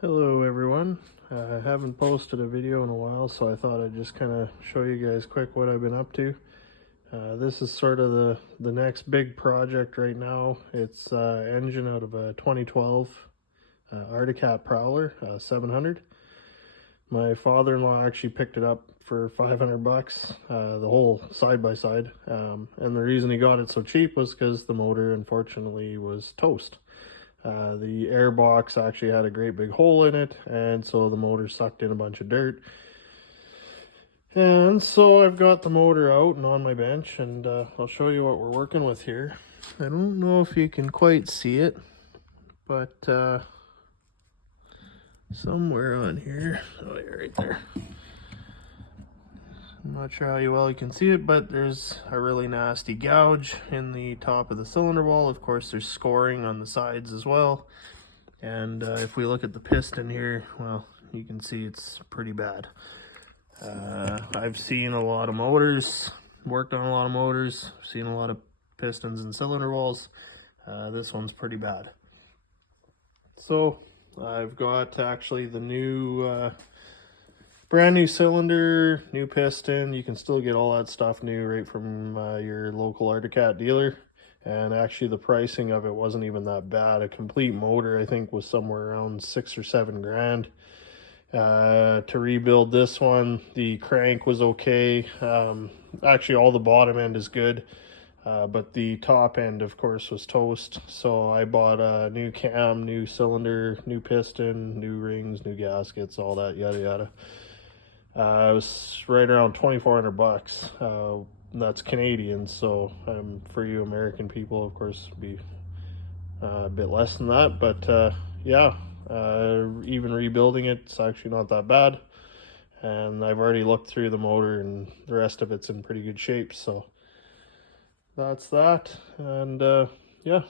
Hello everyone. I haven't posted a video in a while, so I thought I'd just kind of show you guys quick what I've been up to. This is sort of the next big project right now. It's engine out of a 2012 Arctic Cat Prowler 700. My father-in-law actually picked it up for 500 bucks, the whole side-by-side. And the reason he got it so cheap was because the motor unfortunately was toast. The air box actually had a great big hole in it, and so the motor sucked in a bunch of dirt. And so I've got the motor out and on my bench, and I'll show you what we're working with here. I don't know if you can quite see it, but somewhere on here, oh yeah, right there. I'm not sure how well you can see it, but there's a really nasty gouge in the top of the cylinder wall. Of course, there's scoring on the sides as well. And if we look at the piston here, well, you can see it's pretty bad. I've seen a lot of motors, worked on a lot of motors, seen a lot of pistons and cylinder walls. This one's pretty bad. So I've got actually the new brand new cylinder, new piston. You can still get all that stuff new right from your local Arctic Cat dealer. And actually the pricing of it wasn't even that bad. A complete motor I think was somewhere around 6 or 7 grand. To rebuild this one, the crank was okay. Actually all the bottom end is good. But the top end of course was toast. So I bought a new cam, new cylinder, new piston, new rings, new gaskets, all that yada yada. It was right around 2,400 bucks. That's Canadian, so for you American people, of course, be a bit less than that. But yeah, even rebuilding it, it's actually not that bad. And I've already looked through the motor, and the rest of it's in pretty good shape. So that's that. And yeah.